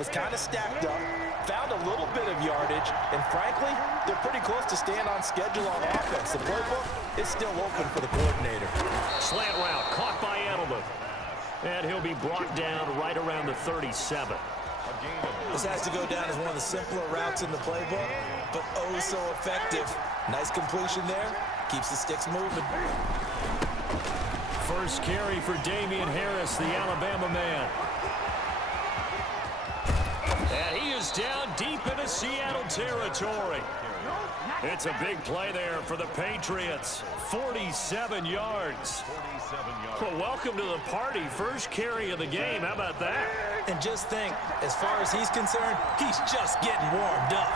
was kind of stacked up, found a little bit of yardage, and frankly, they're pretty close to staying on schedule on offense. The playbook is still open for the coordinator. Slant route caught by Edelman. And he'll be brought down right around the 37. This has to go down as one of the simpler routes in the playbook, but oh so effective. Nice completion there. Keeps the sticks moving. First carry for Damian Harris, the Alabama man. And he is down deep into Seattle territory. It's a big play there for the Patriots. 47 yards. Well, welcome to the party. First carry of the game. How about that? And just think, as far as he's concerned, he's just getting warmed up.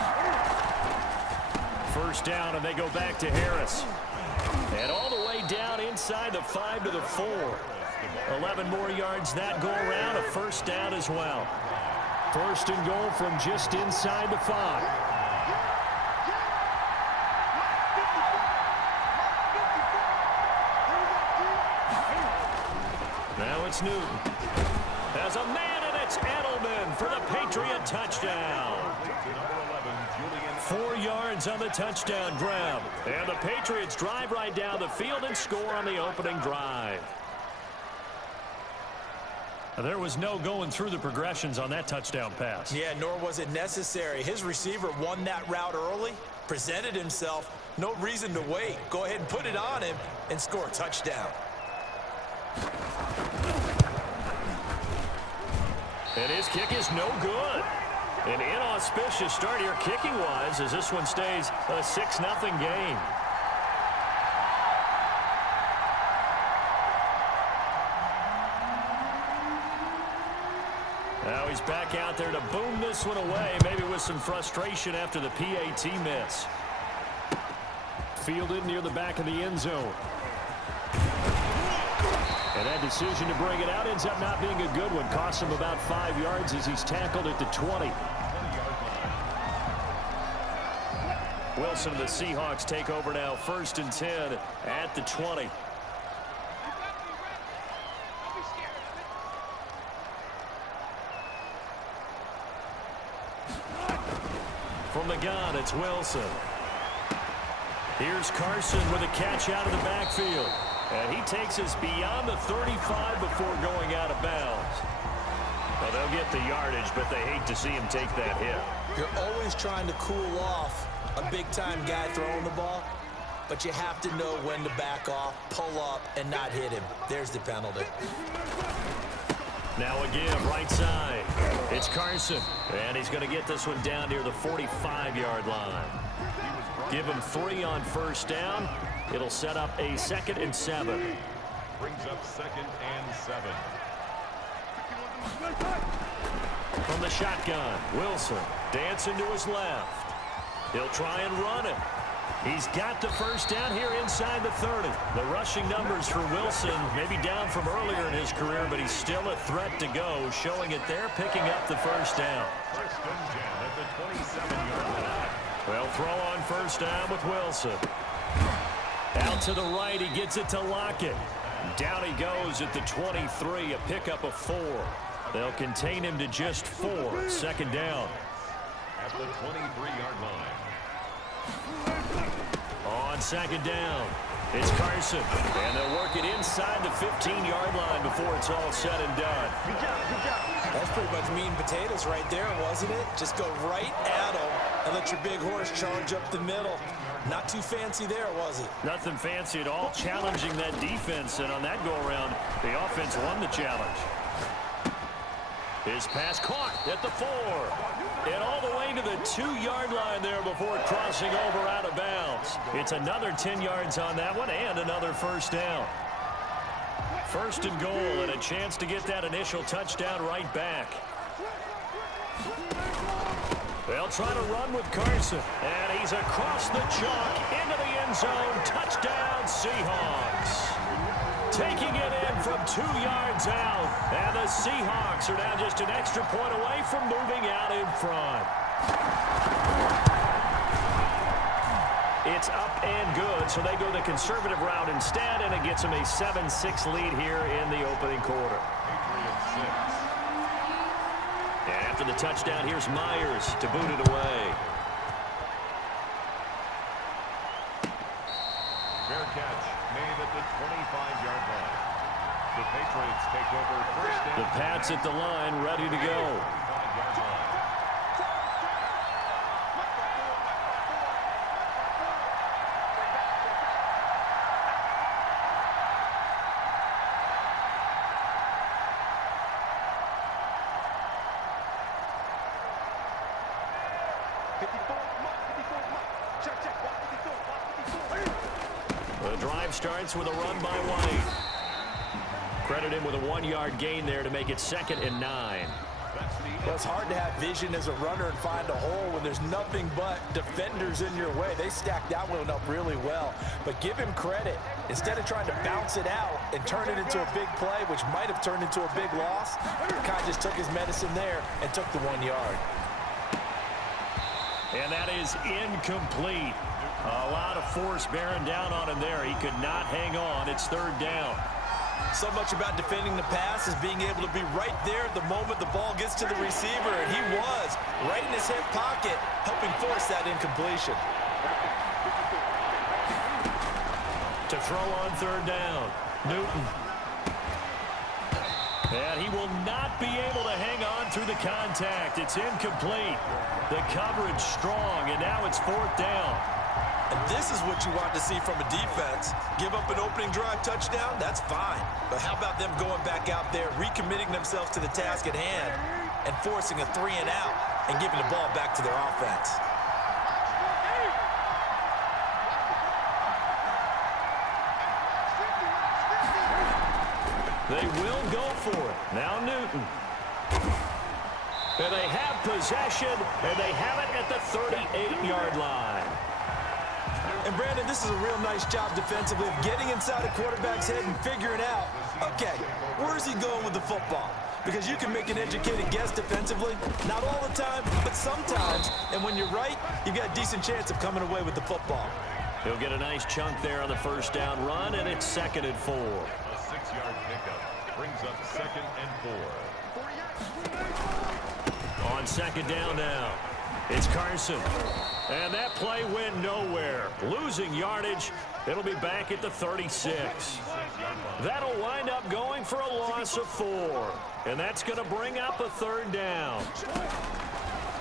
First down, and they go back to Harris. And all the way down inside the 5 to the 4. 11 more yards that go around. A first down as well. First and goal from just inside the 5. Now it's Newton. As a man, and it's Edelman for the Patriot touchdown. 4 yards on the touchdown grab. And the Patriots drive right down the field and score on the opening drive. There was no going through the progressions on that touchdown pass. Yeah, nor was it necessary. His receiver won that route early, presented himself. No reason to wait. Go ahead and put it on him and score a touchdown. And his kick is no good. An inauspicious start here kicking-wise as this one stays a 6-0 game. Now he's back out there to boom this one away, maybe with some frustration after the PAT miss. Fielded near the back of the end zone. And that decision to bring it out ends up not being a good one. Costs him about 5 yards as he's tackled at the 20. Wilson and the Seahawks take over now. 1st and 10 at the 20. From the gun, it's Wilson. Here's Carson with a catch out of the backfield. And he takes us beyond the 35 before going out of bounds. Well, they'll get the yardage, but they hate to see him take that hit. You're always trying to cool off a big-time guy throwing the ball, but you have to know when to back off, pull up, and not hit him. There's the penalty. Now again, right side. It's Carson, and he's going to get this one down near the 45-yard line. Give him 3 on first down. It'll set up a 2nd and 7. Brings up 2nd and 7. From the shotgun, Wilson dancing to his left. He'll try and run it. He's got the first down here inside the 30. The rushing numbers for Wilson maybe down from earlier in his career, but he's still a threat to go, showing it there, picking up the first down. 1st and 10 at the 27-yard line. Well, throw on first down with Wilson. Out to the right, he gets it to Lockett. Down he goes at the 23, a pickup of 4. They'll contain him to just 4. 2nd down. At the 23-yard line. On 2nd down, it's Carson. And they'll work it inside the 15-yard line before it's all said and done. Good job, good job. That's pretty much meat and potatoes right there, wasn't it? Just go right at him and let your big horse charge up the middle. Not too fancy there, was it? Nothing fancy at all, challenging that defense, and on that go-around, the offense won the challenge. His pass caught at the 4. And all the way to the 2-yard line there before crossing over out of bounds. It's another 10 yards on that one and another first down. 1st and goal and a chance to get that initial touchdown right back. They'll try to run with Carson. And he's across the chalk into the end zone. Touchdown, Seahawks. Taking it in from 2 yards out. And the Seahawks are now just an extra point away from moving out in front. It's up and good, so they go the conservative route instead, and it gets them a 7-6 lead here in the opening quarter. Patriots 6. And After the touchdown, here's Myers to boot it away. Fair catch made at the 25-yard line. The Patriots take over first down. The Pats at the line, ready to go. 25-yard line. The drive starts with a run by White. Credit him with a 1-yard gain there to make it 2nd and 9. Well, it's hard to have vision as a runner and find a hole when there's nothing but defenders in your way. They stacked that one up really well. But give him credit. Instead of trying to bounce it out and turn it into a big play, which might have turned into a big loss, Kai just took his medicine there and took the 1 yard. And that is incomplete. A lot of force bearing down on him there. He could not hang on. It's 3rd down. So much about defending the pass is being able to be right there the moment the ball gets to the receiver, and he was right in his hip pocket, helping force that incompletion. To throw on 3rd down, Newton. And he will not be able to hang on through the contact. It's incomplete. The coverage strong, and now it's 4th down. And this is what you want to see from a defense. Give up an opening drive touchdown, that's fine. But how about them going back out there, recommitting themselves to the task at hand, and forcing a 3 and out, and giving the ball back to their offense. They will go for it. Now Newton. And they have possession, and they have it at the 38-yard line. And Brandon, this is a real nice job defensively of getting inside a quarterback's head and figuring out, okay, where's he going with the football? Because you can make an educated guess defensively, not all the time, but sometimes. And when you're right, you've got a decent chance of coming away with the football. He'll get a nice chunk there on the 1st down run, and it's 2nd and 4. A 6-yard pickup brings up 2nd and 4. On 2nd down now, it's Carson. And that play went nowhere. Losing yardage. It'll be back at the 36. That'll wind up going for a loss of 4. And that's going to bring up a 3rd down.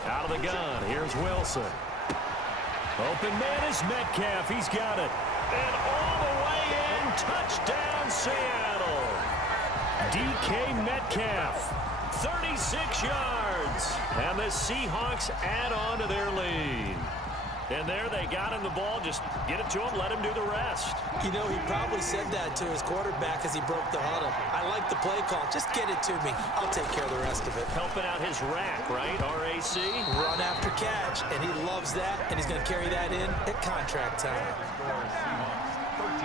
Out of the gun, here's Wilson. Open man is Metcalf. He's got it. And all the way in, touchdown Seattle. DK Metcalf. 36 yards, and the Seahawks add on to their lead. And there they got him the ball. Just get it to him, let him do the rest. You know, he probably said that to his quarterback as he broke the huddle. I like the play call. Just get it to me. I'll take care of the rest of it. Helping out his rack, right? RAC? Run after catch, and he loves that, and he's going to carry that in at contract time. 13.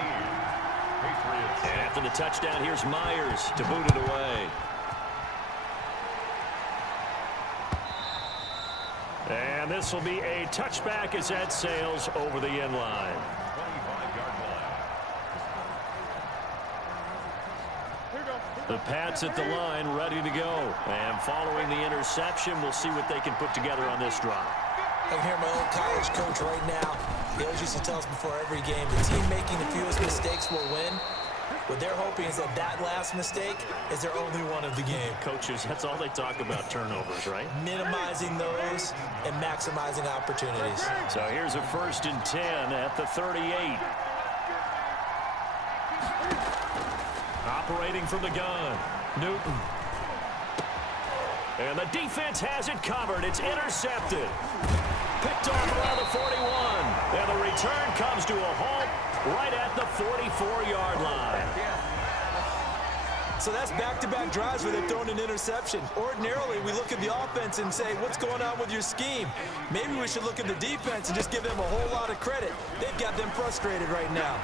Patriots. And after the touchdown, here's Myers to boot it away. And this will be a touchback as that sails over the end line. 25-yard line. The Pats at the line, ready to go. And following the interception, we'll see what they can put together on this drive. I can hear my old college coach right now. He always used to tell us before every game, the team making the fewest mistakes will win. What they're hoping is that that last mistake is their only one of the game. Coaches, that's all they talk about, turnovers, right? Minimizing those and maximizing opportunities. So here's a 1st and 10 at the 38. Operating from the gun, Newton. And the defense has it covered. It's intercepted. Picked off around the 41. And the return comes to a halt right at the 44-yard line. So that's back-to-back drives where they've thrown an interception. Ordinarily, we look at the offense and say, what's going on with your scheme? Maybe we should look at the defense and just give them a whole lot of credit. They've got them frustrated right now.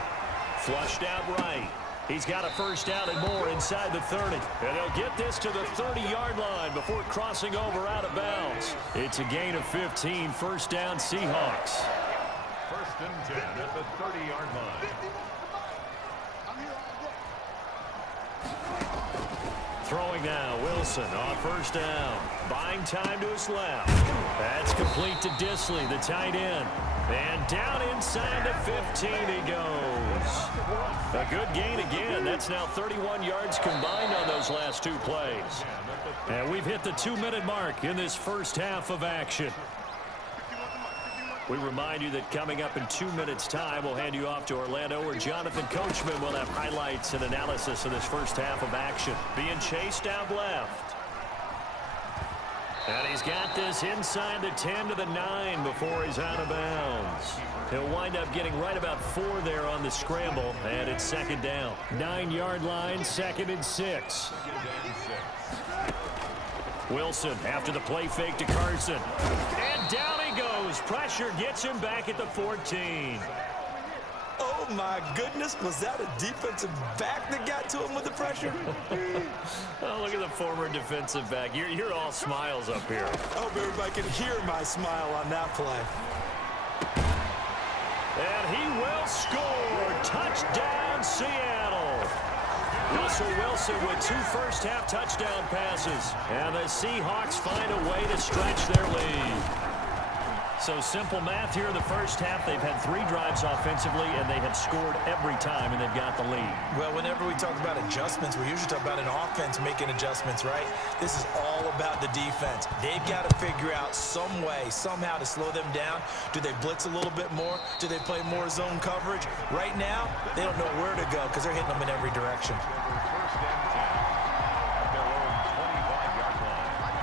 Flushed out right. He's got a 1st down and more inside the 30. And they'll get this to the 30-yard line before crossing over out of bounds. It's a gain of 15, 1st down Seahawks. 1st and 10 at the 30-yard line. Throwing now, Wilson on first down. Buying time to his left. That's complete to Disley, the tight end. And down inside the 15 he goes. A good gain again. That's now 31 yards combined on those last two plays. And we've hit the 2-minute mark in this first half of action. We remind you that coming up in 2 minutes' time, we'll hand you off to Orlando, where Jonathan Coachman will have highlights and analysis of this first half of action. Being chased out left. And he's got this inside the 10 to the 9 before he's out of bounds. He'll wind up getting right about 4 there on the scramble, and it's second down. 9-yard line, 2nd and 6. Wilson after the play fake to Carson. And down he goes. Pressure gets him back at the 14. Oh, my goodness. Was that a defensive back that got to him with the pressure? Oh, look at the former defensive back. You're all smiles up here. I hope everybody can hear my smile on that play. And he will score. Touchdown, Seattle. Russell Wilson with 2 first-half touchdown passes. And the Seahawks find a way to stretch their lead. So simple math here in the first half. They've had 3 drives offensively, and they have scored every time, and they've got the lead. Well, whenever we talk about adjustments, we usually talk about an offense making adjustments, right? This is all about the defense. They've got to figure out some way, somehow to slow them down. Do they blitz a little bit more? Do they play more zone coverage? Right now, they don't know where to go because they're hitting them in every direction.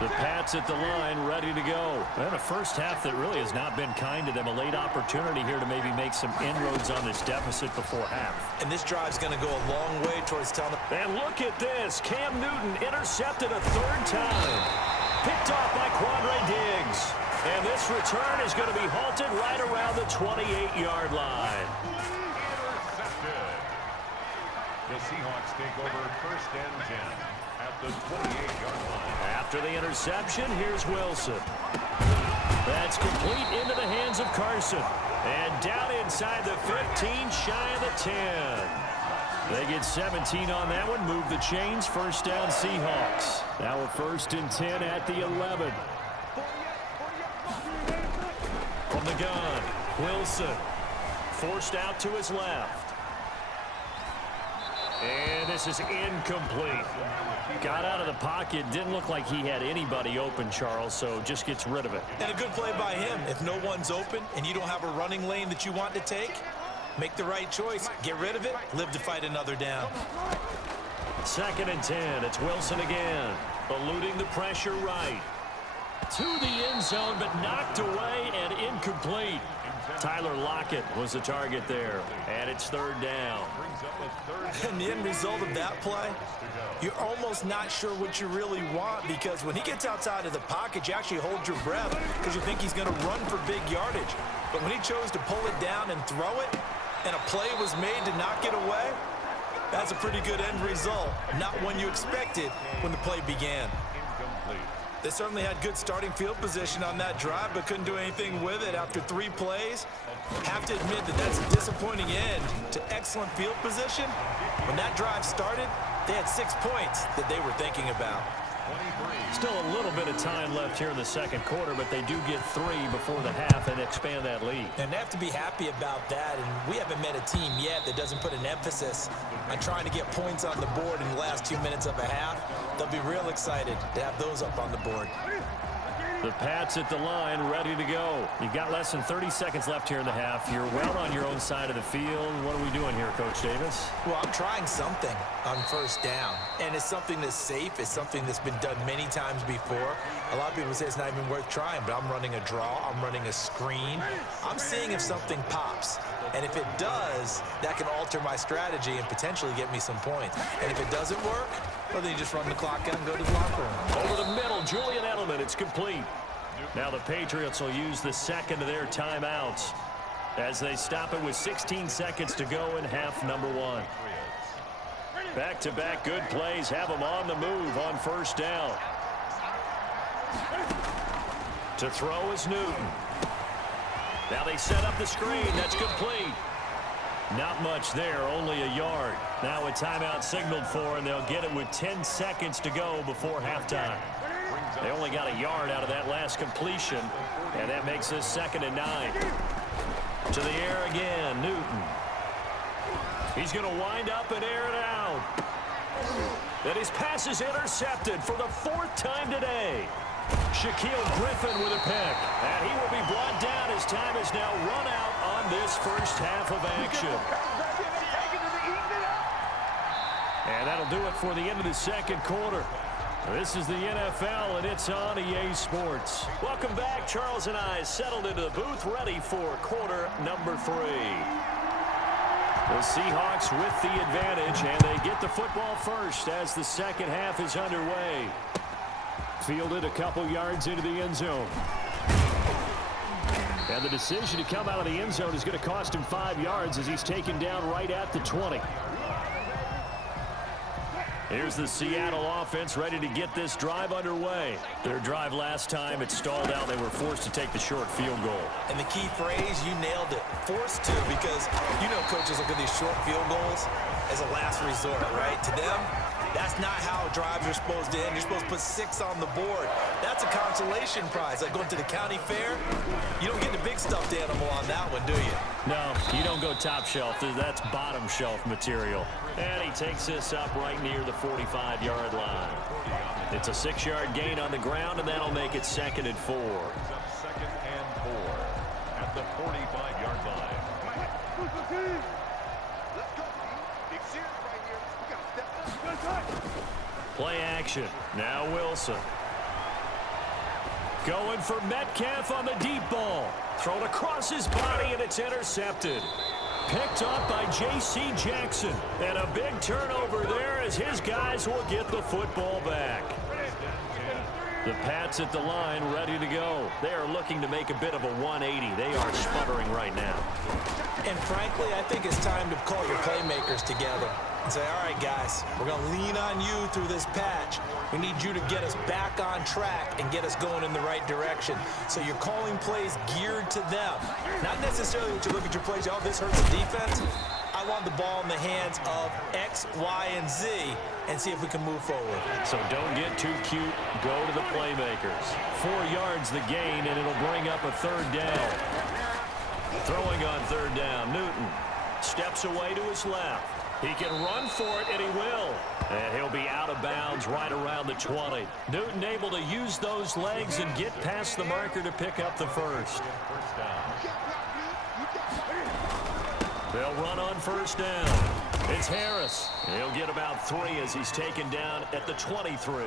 The Pats at the line, ready to go. And a first half that really has not been kind to them. A late opportunity here to maybe make some inroads on this deficit before half. And this drive's going to go a long way towards telling them. And look at this. Cam Newton intercepted a 3rd time. Picked off by Quandre Diggs. And this return is going to be halted right around the 28-yard line. The Seahawks take over 1st and 10 at the 28-yard line. After the interception, here's Wilson. That's complete into the hands of Carson. And down inside the 15, shy of the 10. They get 17 on that one, move the chains, first down Seahawks. Now we're 1st and 10 at the 11. From the gun, Wilson. Forced out to his left. And this is incomplete. Got out of the pocket. Didn't look like he had anybody open, Charles, so just gets rid of it. And a good play by him. If no one's open and you don't have a running lane that you want to take, make the right choice. Get rid of it. Live to fight another down. 2nd and 10. It's Wilson again. Eluding the pressure right. To the end zone, but knocked away and incomplete. Tyler Lockett was the target there. And it's 3rd down. And the end result of that play, you're almost not sure what you really want, because when he gets outside of the pocket, you actually hold your breath because you think he's going to run for big yardage. But when he chose to pull it down and throw it, and a play was made to knock it away, that's a pretty good end result. Not one you expected when the play began. They certainly had good starting field position on that drive, but couldn't do anything with it after 3 plays. Have to admit that that's a disappointing end to excellent field position. When that drive started, they had 6 points that they were thinking about. Still a little bit of time left here in the 2nd quarter, but they do get 3 before the half and expand that lead. And they have to be happy about that, and we haven't met a team yet that doesn't put an emphasis on trying to get points on the board in the last 2 minutes of a half. They'll be real excited to have those up on the board. The Pats at the line, ready to go. You've got less than 30 seconds left here in the half. You're well on your own side of the field. What are we doing here, Coach Davis? Well, I'm trying something on first down, and it's something that's safe. It's something that's been done many times before. A lot of people say it's not even worth trying, but I'm running a draw. I'm running a screen. I'm seeing if something pops. And if it does, that can alter my strategy and potentially get me some points. And if it doesn't work, well, then you just run the clock out and go to the locker room. Over the middle, Julian Edelman. It's complete. Now the Patriots will use the 2nd of their timeouts as they stop it with 16 seconds to go in half number 1. Back-to-back good plays have them on the move on first down. To throw is Newton. Now they set up the screen. That's complete. Not much there, only a yard. Now a timeout signaled for, and they'll get it with 10 seconds to go before halftime. They only got a yard out of that last completion, and that makes this 2nd and 9. To the air again, Newton. He's going to wind up and air it out. And his pass is intercepted for the 4th time today. Shaquille Griffin with a pick. And he will be brought down as time is now run out on this first half of action. And that'll do it for the end of the 2nd quarter. This is the NFL, and it's on EA Sports. Welcome back. Charles and I settled into the booth, ready for quarter number 3. The Seahawks with the advantage, and they get the football first as the 2nd half is underway. Fielded a couple yards into the end zone. And the decision to come out of the end zone is going to cost him 5 yards as he's taken down right at the 20. Here's the Seattle offense ready to get this drive underway. Their drive last time, it stalled out. They were forced to take the short field goal. And the key phrase, you nailed it. Forced to, because you know coaches look at these short field goals as a last resort, right? To them, that's not how drives are supposed to end. You're supposed to put 6 on the board. That's a consolation prize. Like going to the county fair, you don't get the big stuffed animal on that one, do you? No, you don't go top shelf. That's bottom shelf material. And he takes this up right near the 45-yard line. It's a 6-yard gain on the ground, and that'll make it 2nd and 4. 2nd and 4 at the 45-yard line. Play action. Now Wilson. Going for Metcalf on the deep ball. Thrown across his body, and it's intercepted. Picked up by J.C. Jackson. And a big turnover there as his guys will get the football back. The Pats at the line ready to go. They are looking to make a bit of a 180. They are sputtering right now. And frankly, I think it's time to call your playmakers together and say, all right, guys, we're going to lean on you through this patch. We need you to get us back on track and get us going in the right direction. So you're calling plays geared to them. Not necessarily when you look at your plays, oh, this hurts the defense. I want the ball in the hands of X, Y, and Z and see if we can move forward. So don't get too cute. Go to the playmakers. 4 yards the gain, and it'll bring up a 3rd down. Throwing on 3rd down, Newton steps away to his left. He can run for it, and he will. And he'll be out of bounds right around the 20. Newton able to use those legs and get past the marker to pick up the first. They'll run on 1st down. It's Harris. He'll get about 3 as he's taken down at the 23.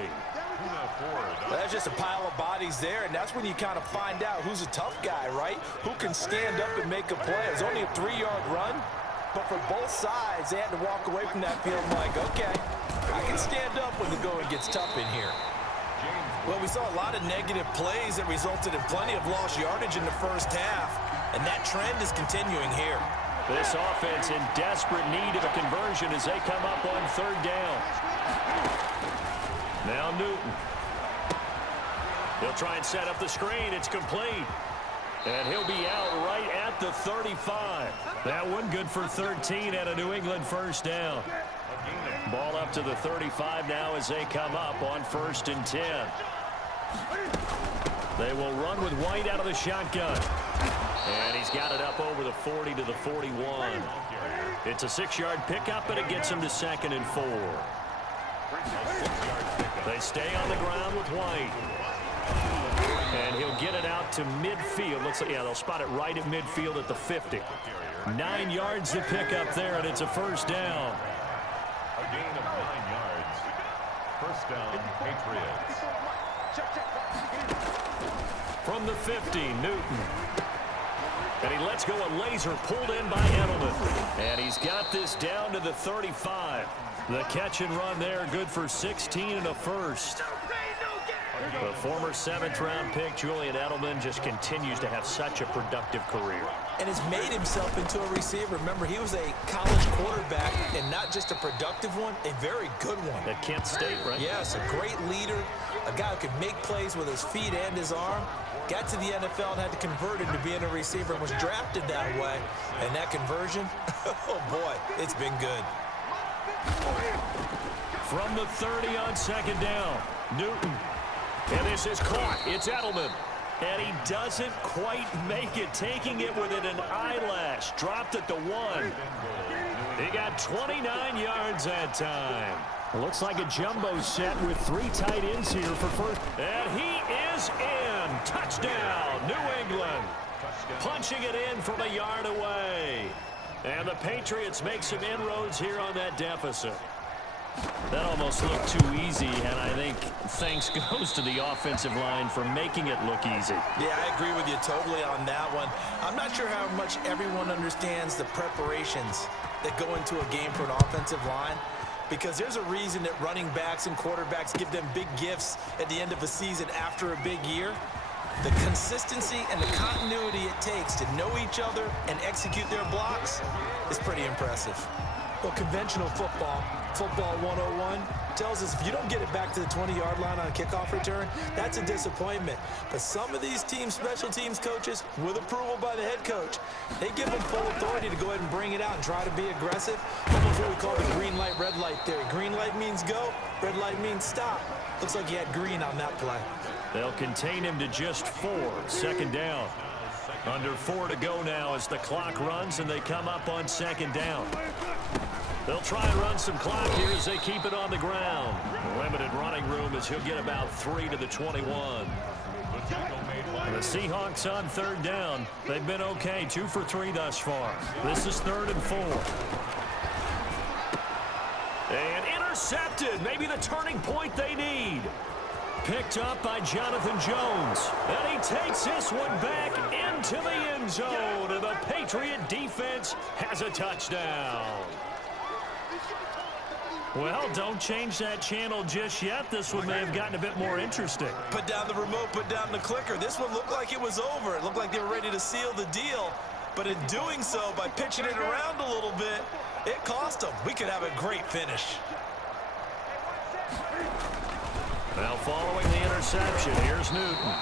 That's just a pile of bodies there, and that's when you kind of find out who's a tough guy, right? Who can stand up and make a play. It's only a 3-yard run, but for both sides, they had to walk away from that field like, okay, I can stand up when the going gets tough in here. Well, we saw a lot of negative plays that resulted in plenty of lost yardage in the first half, and that trend is continuing here. This offense in desperate need of a conversion as they come up on 3rd down. Now Newton. He'll try and set up the screen. It's complete. And he'll be out right at the 35. That one good for 13 and a New England 1st down. Ball up to the 35 now as they come up on 1st and 10. They will run with White out of the shotgun. And he's got it up over the 40 to the 41. It's a 6-yard pickup, and it gets him to 2nd and 4. They stay on the ground with White. And he'll get it out to midfield. Looks like, yeah, they'll spot it right at midfield at the 50. 9 yards to pick up there, and it's a 1st down. A gain of 9 yards. 1st down, Patriots. From the 50, Newton. And he lets go a laser pulled in by Edelman. And he's got this down to the 35. The catch and run there, good for 16 and a 1st. The former 7th-round pick, Julian Edelman, just continues to have such a productive career. And has made himself into a receiver. Remember, he was a college quarterback, and not just a productive one, a very good one. At Kent State, right? Yes, a great leader, A guy who can make plays with his feet and his arm. Got to the NFL and had to convert into being a receiver and was drafted that way. And that conversion, oh boy, it's been good. From the 30 on second down, Newton. And this is caught. It's Edelman. And he doesn't quite make it, taking it within an eyelash. Dropped at the 1. He got 29 yards that time. It looks like a jumbo set with 3 tight ends here for first. And he is in. Touchdown, New England. Punching it in from a yard away. And the Patriots make some inroads here on that deficit. That almost looked too easy, and I think thanks goes to the offensive line for making it look easy. Yeah, I agree with you totally on that one. I'm not sure how much everyone understands the preparations that go into a game for an offensive line, because there's a reason that running backs and quarterbacks give them big gifts at the end of a season after a big year. The consistency and the continuity it takes to know each other and execute their blocks is pretty impressive. Well, conventional football 101, tells us if you don't get it back to the 20-yard line on a kickoff return, that's a disappointment. But some of these teams, special teams coaches, with approval by the head coach, they give them full authority to go ahead and bring it out and try to be aggressive. Almost what we call the green light, red light theory. Green light means go, red light means stop. Looks like he had green on that play. They'll contain him to just 4. Second down. Under 4 to go now as the clock runs and they come up on second down. They'll try and run some clock here as they keep it on the ground. Limited running room as he'll get about 3 to the 21. The Seahawks on third down. They've been okay, 2 for 3 thus far. This is 3rd and 4. And intercepted. Maybe the turning point they need. Picked up by Jonathan Jones. And he takes this one back into the end zone. And the Patriot defense has a touchdown. Well, don't change that channel just yet. This one may have gotten a bit more interesting. Put down the remote, put down the clicker. This one looked like it was over. It looked like they were ready to seal the deal. But in doing so, by pitching it around a little bit, it cost them. We could have a great finish. Now following the interception, here's Newton.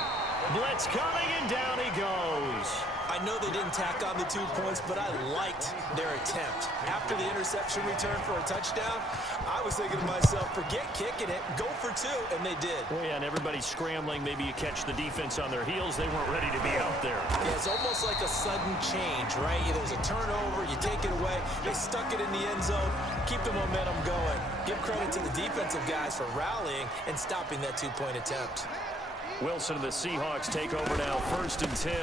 Blitz coming, and down he goes. I know they didn't tack on the 2 points, but I liked their attempt. After the interception return for a touchdown, I was thinking to myself, forget kicking it, go for 2, and they did. Well, yeah, and everybody's scrambling. Maybe you catch the defense on their heels. They weren't ready to be out there. Yeah, it's almost like a sudden change, right? There's a turnover, you take it away. They stuck it in the end zone. Keep the momentum going. Give credit to the defensive guys for rallying and stopping that 2-point attempt. Wilson and the Seahawks take over now, 1st and 10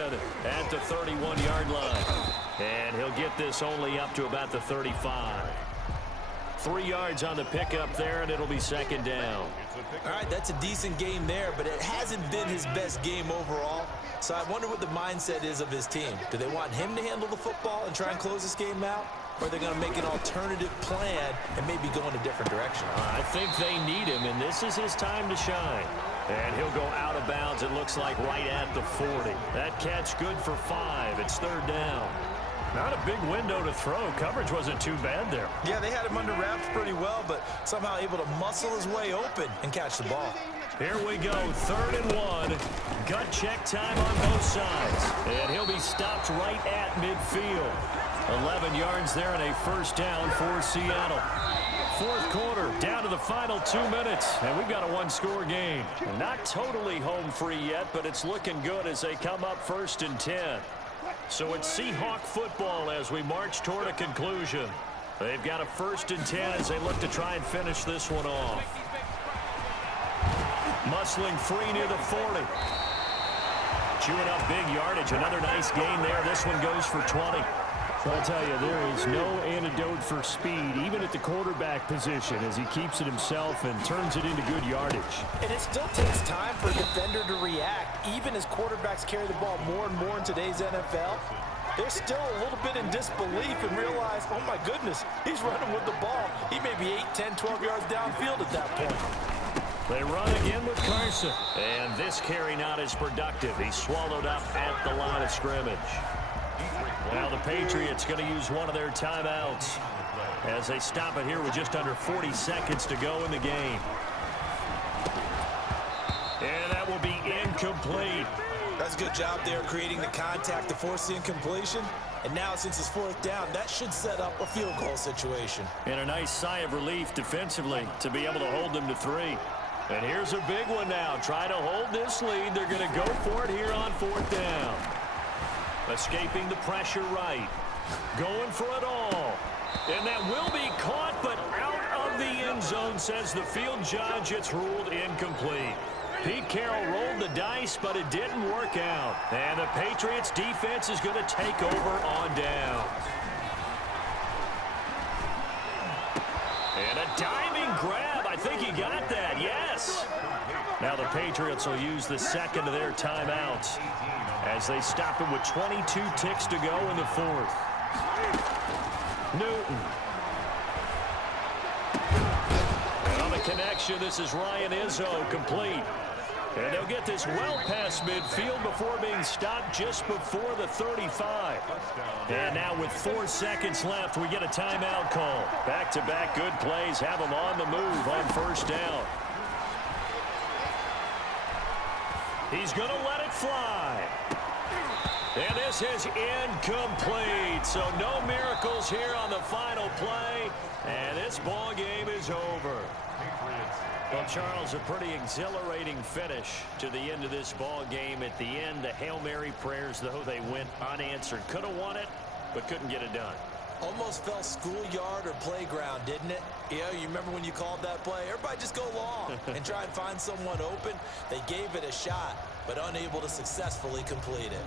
at the 31-yard line. And he'll get this only up to about the 35. 3 yards on the pickup there, and it'll be 2nd down. All right, that's a decent game there, but it hasn't been his best game overall. So I wonder what the mindset is of his team. Do they want him to handle the football and try and close this game out? Or are they going to make an alternative plan and maybe go in a different direction? I think they need him, and this is his time to shine. And he'll go out of bounds, it looks like, right at the 40. That catch good for 5. It's 3rd down. Not a big window to throw. Coverage wasn't too bad there. Yeah, they had him under wraps pretty well, but somehow able to muscle his way open and catch the ball. Here we go, 3rd and 1. Gut check time on both sides. And he'll be stopped right at midfield. 11 yards there and a 1st down for Seattle. 4th quarter, down to the final 2 minutes, and we've got a 1-score game. Not totally home free yet, but it's looking good as they come up 1st and 10. So it's Seahawk football as we march toward a conclusion. They've got a 1st and 10 as they look to try and finish this one off. Muscling free near the 40. Chewing up big yardage. Another nice gain there. This one goes for 20. So I'll tell you, there is no antidote for speed, even at the quarterback position, as he keeps it himself and turns it into good yardage. And it still takes time for a defender to react, even as quarterbacks carry the ball more and more in today's NFL. They're still a little bit in disbelief and realize, oh my goodness, he's running with the ball. He may be 8, 10, 12 yards downfield at that point. They run again with Carson. And this carry not as productive. He's swallowed up at the line of scrimmage. Now the Patriots going to use one of their timeouts as they stop it here with just under 40 seconds to go in the game. good job there creating the contact to force the incompletion. And now, since it's fourth down, that should set up a field goal situation. And a nice sigh of relief defensively to be able to hold them to 3. And here's a big one now. Try to hold this lead. They're going to go for it here on fourth down. Escaping the pressure right. Going for it all. And that will be caught, but out of the end zone, says the field judge. It's ruled incomplete. Pete Carroll rolled the dice, but it didn't work out. And the Patriots defense is going to take over on downs. And a diving grab. I think he got that. Yes. Now the Patriots will use the second of their timeouts as they stop it with 22 ticks to go in the fourth. Newton. And on the connection, this is Ryan Izzo, complete. And they'll get this well past midfield before being stopped just before the 35. And now with 4 seconds left, we get a timeout call. Back-to-back good plays have them on the move on first down. He's going to let it fly. And this is incomplete. So no miracles here on the final play. And this ball game is over. Well, Charles, a pretty exhilarating finish to the end of this ball game. At the end, the Hail Mary prayers, though, they went unanswered. Could have won it, but couldn't get it done. Almost felt schoolyard or playground, didn't it? Yeah, you remember when you called that play? Everybody just go long and try and find someone open. They gave it a shot, but unable to successfully complete it.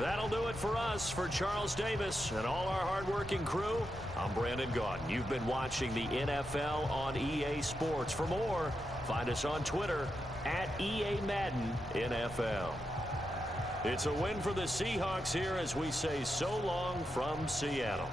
That'll do it for us. For Charles Davis and all our hardworking crew, I'm Brandon Gaudin. You've been watching the NFL on EA Sports. For more, find us on Twitter at EA Madden NFL. It's a win for the Seahawks here as we say so long from Seattle.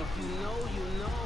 If you know, you know.